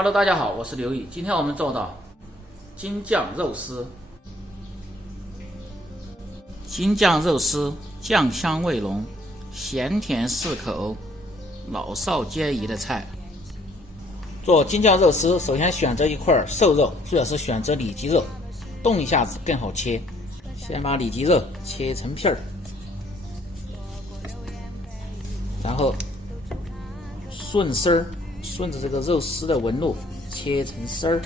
Hello， 大家好，我是刘毅。今天我们做到京酱肉丝。京酱肉丝酱香味浓，咸甜适口，老少皆宜的菜。做京酱肉丝，首先选择一块瘦肉，最好是选择里脊肉，动一下子更好切。先把里脊肉切成片儿，然后顺丝儿。顺着这个肉丝的纹路切成丝儿，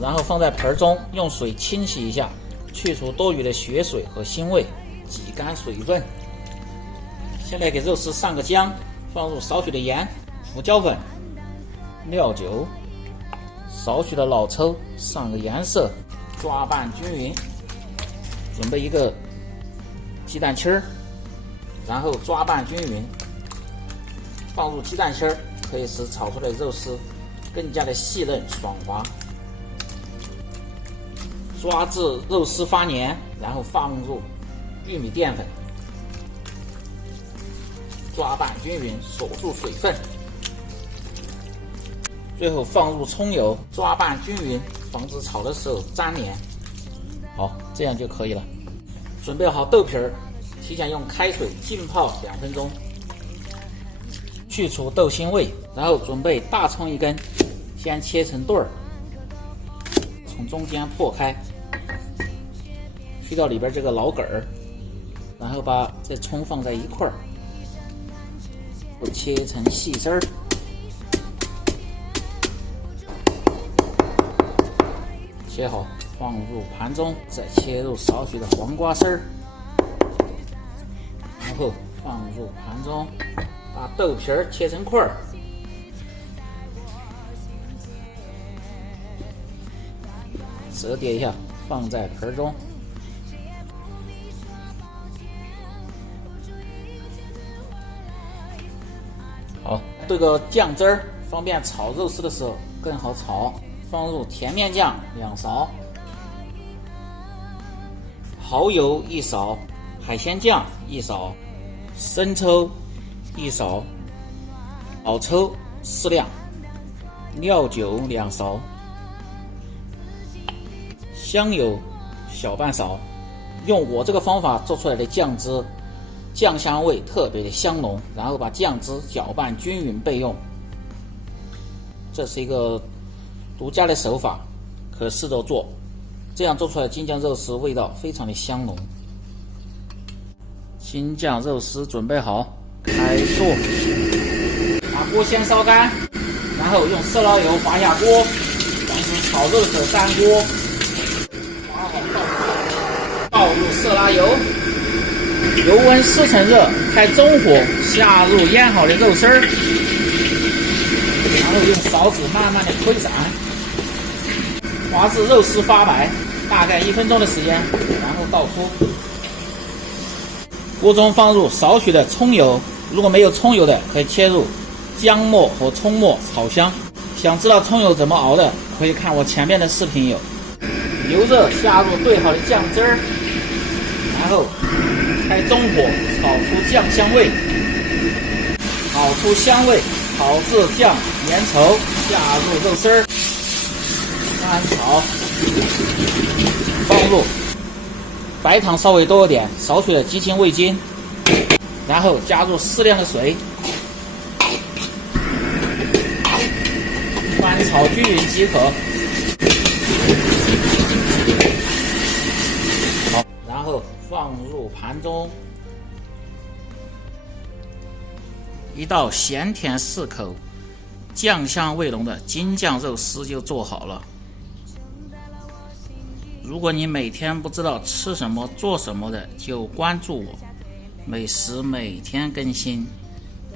然后放在盆中，用水清洗一下，去除多余的血水和腥味，挤干水分。现在给肉丝上个浆，放入少许的盐、胡椒粉、料酒，少许的老抽，上个颜色，抓拌均匀。准备一个鸡蛋清儿，然后抓拌均匀，放入鸡蛋清儿，可以使炒出来的肉丝更加的细嫩爽滑。抓至肉丝发黏，然后放入玉米淀粉，抓拌均匀，锁住水分。最后放入葱油，抓拌均匀，防止炒的时候粘连。好，这样就可以了。准备好豆皮儿，提前用开水浸泡2分钟，去除豆腥味。然后准备大葱1根，先切成段儿，从中间破开，去掉里边这个老梗儿，然后把这葱放在一块儿，切成细丝儿。切好放入盘中，再切入少许的黄瓜丝儿，然后放入盘中，把豆皮儿切成块儿，折叠一下放在盆中。好，这个酱汁儿方便炒肉丝的时候更好炒。放入甜面酱2勺，蚝油1勺，海鲜酱1勺，生抽1勺，老抽适量，料酒2勺，香油小半勺。用我这个方法做出来的酱汁，酱香味特别的香浓，然后把酱汁搅拌均匀备用。这是一个独家的手法，可试着做，这样做出来的京酱肉丝味道非常的香浓。京酱肉丝准备好，开做。把锅先烧干，然后用色拉油滑下锅，防止炒肉的时候粘锅。滑好倒入色拉油，油温4成热，开中火，下入腌好的肉丝儿，然后用勺子慢慢的推散，滑至肉丝发白，大概1分钟的时间，然后倒出。锅中放入少许的葱油，如果没有葱油的，可以切入姜末和葱末炒香。想知道葱油怎么熬的，可以看我前面的视频有。油热下入兑好的酱汁儿，然后开中火炒出酱香味，炒出香味，炒至酱粘稠，下入肉丝儿，翻炒，放入白糖稍微多一点，少许的鸡精、味精，然后加入适量的水，翻炒均匀即可。好，然后放入盘中，一道咸甜适口、酱香味浓的京酱肉丝就做好了。如果你每天不知道吃什么做什么的，就关注我，美食每天更新。